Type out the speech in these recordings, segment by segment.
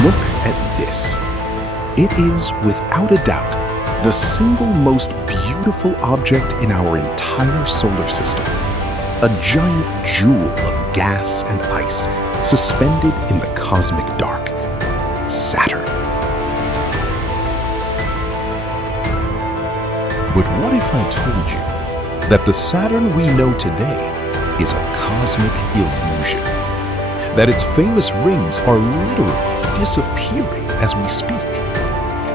Look at this. It is, without a doubt, the single most beautiful object in our entire solar system. A giant jewel of gas and ice suspended in the cosmic dark. Saturn. But what if I told you that the Saturn we know today is a cosmic illusion? That its famous rings are literally disappearing as we speak?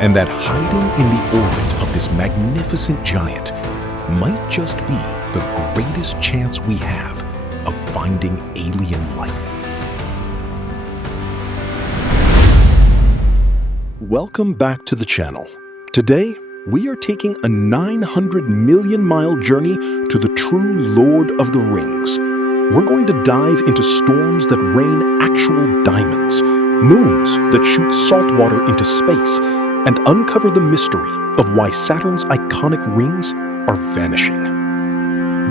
And that hiding in the orbit of this magnificent giant might just be the greatest chance we have of finding alien life? Welcome back to the channel. Today, we are taking a 900 million mile journey to the true Lord of the Rings. We're going to dive into storms that rain actual diamonds, moons that shoot salt water into space, and uncover the mystery of why Saturn's iconic rings are vanishing.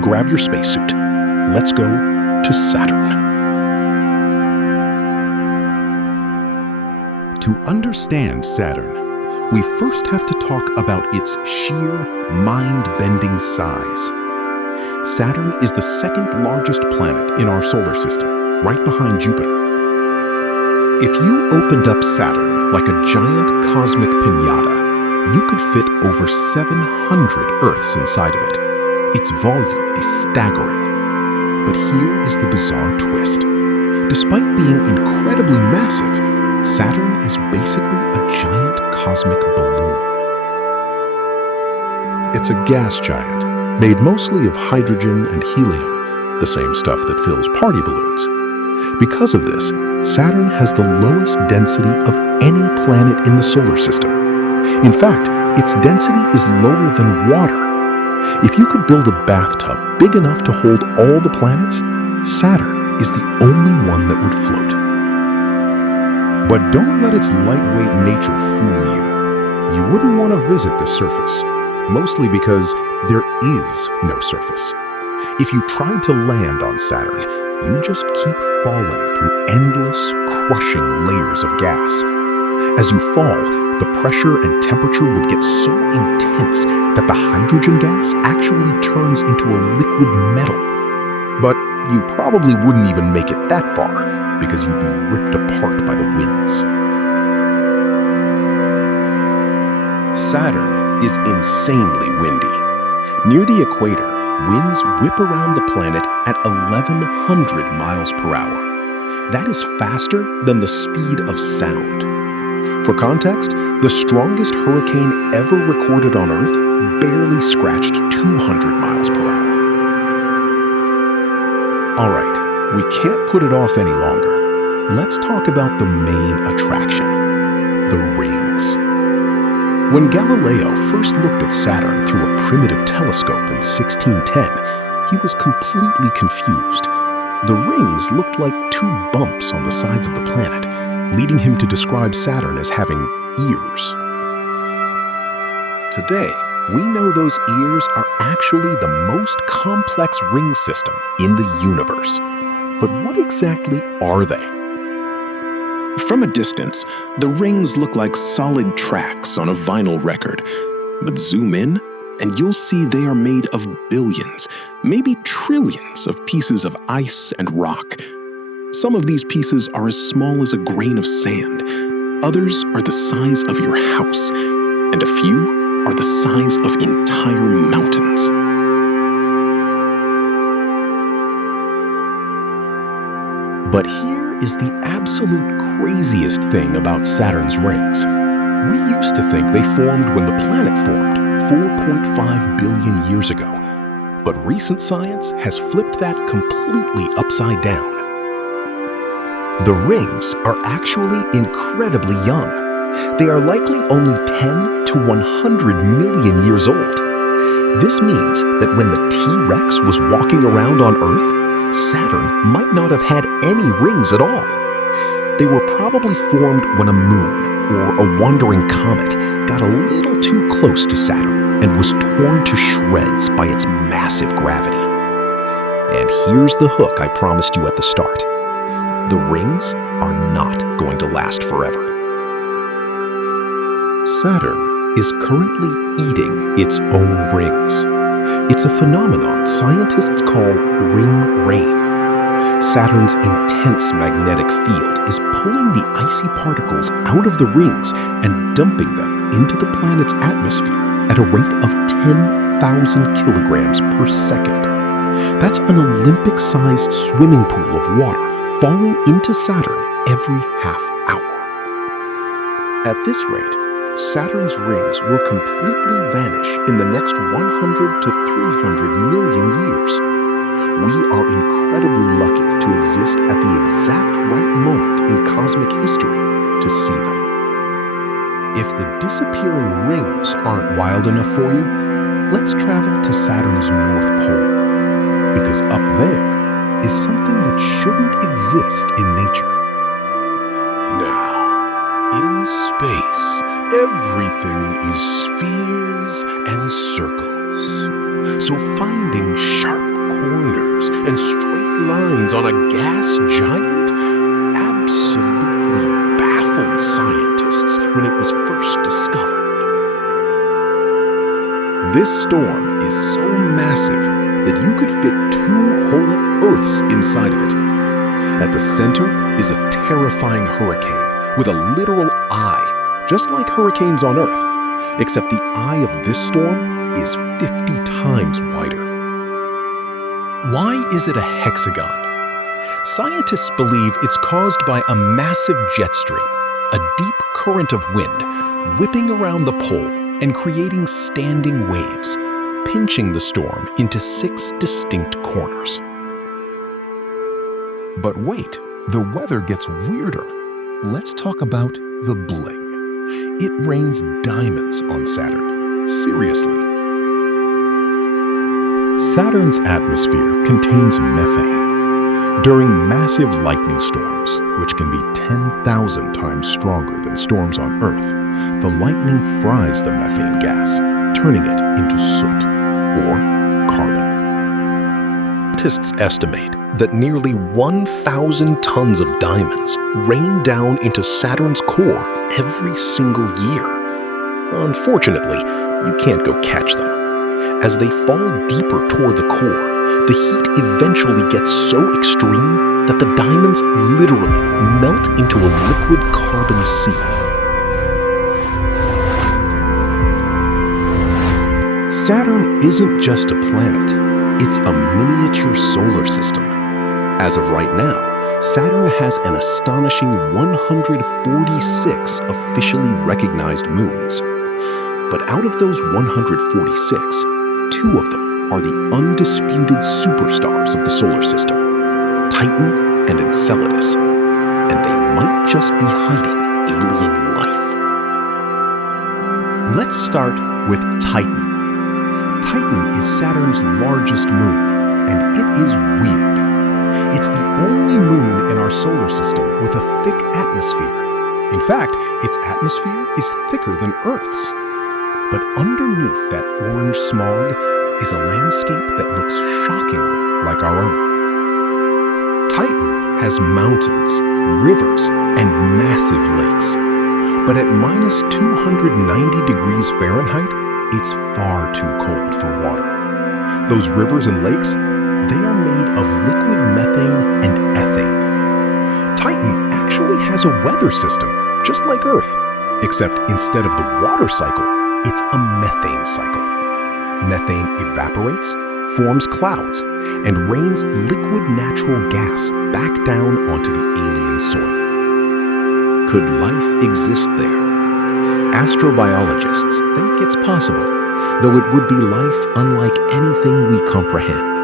Grab your spacesuit. Let's go to Saturn. To understand Saturn, we first have to talk about its sheer, mind-bending size. Saturn is the second largest planet in our solar system, right behind Jupiter. If you opened up Saturn like a giant cosmic piñata, you could fit over 700 Earths inside of it. Its volume is staggering. But here is the bizarre twist. Despite being incredibly massive, Saturn is basically a giant cosmic balloon. It's a gas giant, made mostly of hydrogen and helium, the same stuff that fills party balloons. Because of this, Saturn has the lowest density of any planet in the solar system. In fact, its density is lower than water. If you could build a bathtub big enough to hold all the planets, Saturn is the only one that would float. But don't let its lightweight nature fool you. You wouldn't want to visit the surface, mostly because there is no surface. If you tried to land on Saturn, you just keep falling through endless, crushing layers of gas. As you fall, the pressure and temperature would get so intense that the hydrogen gas actually turns into a liquid metal. But you probably wouldn't even make it that far, because you'd be ripped apart by the winds. Saturn is insanely windy. Near the equator, winds whip around the planet at 1,100 miles per hour. That is faster than the speed of sound. For context, the strongest hurricane ever recorded on Earth barely scratched 200 miles per hour. All right, we can't put it off any longer. Let's talk about the main attraction, the rings. When Galileo first looked at Saturn through a primitive telescope in 1610, he was completely confused. The rings looked like two bumps on the sides of the planet, leading him to describe Saturn as having ears. Today, we know those ears are actually the most complex ring system in the universe. But what exactly are they? From a distance, the rings look like solid tracks on a vinyl record. But zoom in, and you'll see they are made of billions, maybe trillions of pieces of ice and rock. Some of these pieces are as small as a grain of sand. Others are the size of your house, and a few are the size of entire mountains. But here is the absolute craziest thing about Saturn's rings. We used to think they formed when the planet formed 4.5 billion years ago. But recent science has flipped that completely upside down. The rings are actually incredibly young. They are likely only 10 to 100 million years old. This means that when the T-Rex was walking around on Earth, Saturn might not have had any rings at all. They were probably formed when a moon or a wandering comet got a little too close to Saturn and was torn to shreds by its massive gravity. And here's the hook I promised you at the start. The rings are not going to last forever. Saturn is currently eating its own rings. It's a phenomenon scientists call ring rain. Saturn's intense magnetic field is pulling the icy particles out of the rings and dumping them into the planet's atmosphere at a rate of 10,000 kilograms per second. That's an Olympic-sized swimming pool of water falling into Saturn every half hour. At this rate, Saturn's rings will completely vanish in the next 100 to 300 million years. We are incredibly lucky to exist at the exact right moment in cosmic history to see them. If the disappearing rings aren't wild enough for you, let's travel to Saturn's North Pole, because up there is something that shouldn't exist in nature. Now, in space, everything is spheres and circles. So finding sharp corners and straight lines on a gas giant absolutely baffled scientists when it was first discovered. This storm is so massive that you could fit 2 whole Earths inside of it. At the center is a terrifying hurricane with a literal eye, just like hurricanes on Earth, except the eye of this storm is 50 times wider. Why is it a hexagon? Scientists believe it's caused by a massive jet stream, a deep current of wind whipping around the pole and creating standing waves, pinching the storm into 6 distinct corners. But wait, the weather gets weirder. Let's talk about the bling. It rains diamonds on Saturn. Seriously. Saturn's atmosphere contains methane. During massive lightning storms, which can be 10,000 times stronger than storms on Earth, the lightning fries the methane gas, turning it into soot, or carbon. Scientists estimate that nearly 1,000 tons of diamonds rain down into Saturn's core every single year. Unfortunately, you can't go catch them. As they fall deeper toward the core, the heat eventually gets so extreme that the diamonds literally melt into a liquid carbon sea. Saturn isn't just a planet, it's a miniature solar system. As of right now, Saturn has an astonishing 146 officially recognized moons. But out of those 146, 2 of them are the undisputed superstars of the solar system, Titan and Enceladus, and they might just be hiding alien life. Let's start with Titan. Titan is Saturn's largest moon, and it is weird. It's the only moon in our solar system with a thick atmosphere. In fact, its atmosphere is thicker than Earth's. But underneath that orange smog is a landscape that looks shockingly like our own. Titan has mountains, rivers, and massive lakes. But at minus 290 degrees Fahrenheit, it's far too cold for water. Those rivers and lakes, they are made of liquid methane and ethane. Titan actually has a weather system, just like Earth, except instead of the water cycle, it's a methane cycle. Methane evaporates, forms clouds, and rains liquid natural gas back down onto the alien soil. Could life exist there? Astrobiologists think it's possible, though it would be life unlike anything we comprehend.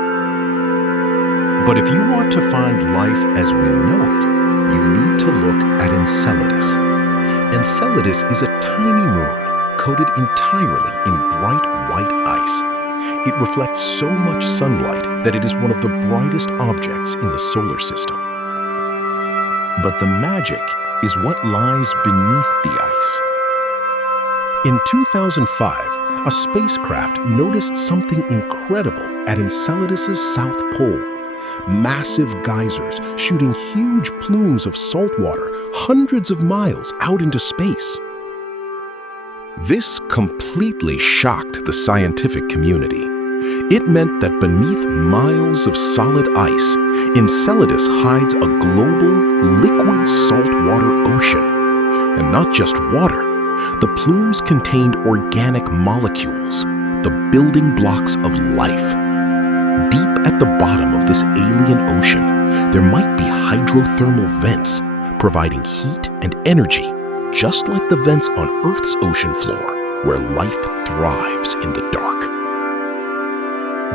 But if you want to find life as we know it, you need to look at Enceladus. Enceladus is a tiny moon coated entirely in bright white ice. It reflects so much sunlight that it is one of the brightest objects in the solar system. But the magic is what lies beneath the ice. In 2005, a spacecraft noticed something incredible at Enceladus's south pole. Massive geysers shooting huge plumes of salt water hundreds of miles out into space. This completely shocked the scientific community. It meant that beneath miles of solid ice, Enceladus hides a global, liquid saltwater ocean. And not just water, the plumes contained organic molecules, the building blocks of life. Deep at the bottom of this alien ocean, there might be hydrothermal vents, providing heat and energy, just like the vents on Earth's ocean floor, where life thrives in the dark.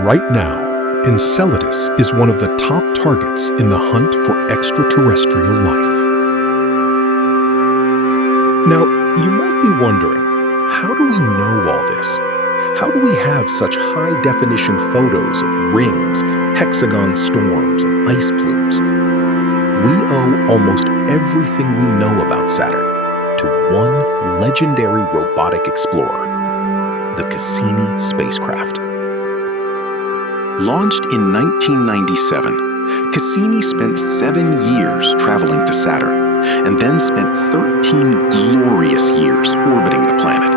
Right now, Enceladus is one of the top targets in the hunt for extraterrestrial life. Now, you might be wondering, how do we know all this? How do we have such high-definition photos of rings, hexagon storms, and ice plumes? We owe almost everything we know about Saturn to one legendary robotic explorer, the Cassini Spacecraft. Launched in 1997, Cassini spent 7 years traveling to Saturn, and then spent 13 glorious years orbiting the planet.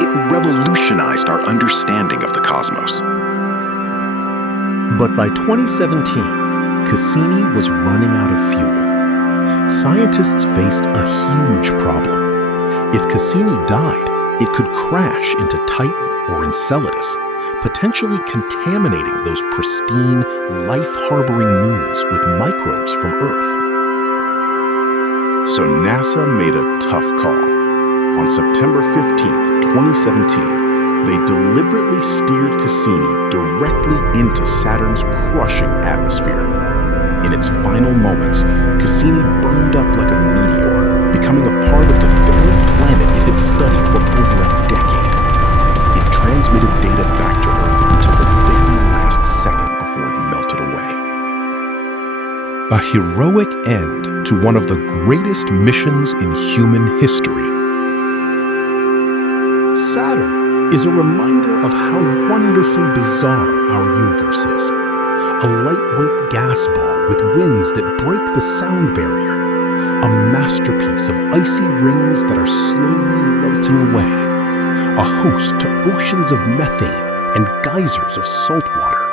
It revolutionized our understanding of the cosmos. But by 2017, Cassini was running out of fuel. Scientists faced a huge problem. If Cassini died, it could crash into Titan or Enceladus, potentially contaminating those pristine, life-harboring moons with microbes from Earth. So NASA made a tough call. On September 15th, 2017, they deliberately steered Cassini directly into Saturn's crushing atmosphere. In its final moments, Cassini burned up like a meteor, becoming a part of the very planet it had studied for over a decade. It transmitted data back to Earth until the very last second before it melted away. A heroic end to one of the greatest missions in human history. Saturn is a reminder of how wonderfully bizarre our universe is. A lightweight gas ball with winds that break the sound barrier. A masterpiece of icy rings that are slowly melting away. A host to oceans of methane and geysers of salt water.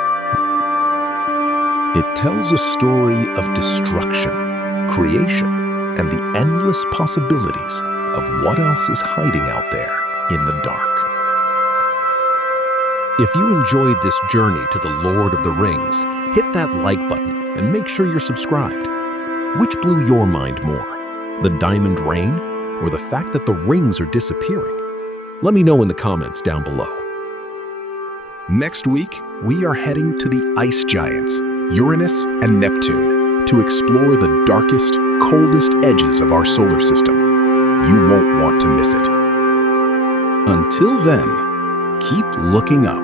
It tells a story of destruction, creation, and the endless possibilities of what else is hiding out there in the dark. If you enjoyed this journey to the Lord of the Rings, hit that like button and make sure you're subscribed. Which blew your mind more? The diamond rain or the fact that the rings are disappearing? Let me know in the comments down below. Next week, we are heading to the ice giants, Uranus and Neptune, to explore the darkest, coldest edges of our solar system. You won't want to miss it. Until then, keep looking up.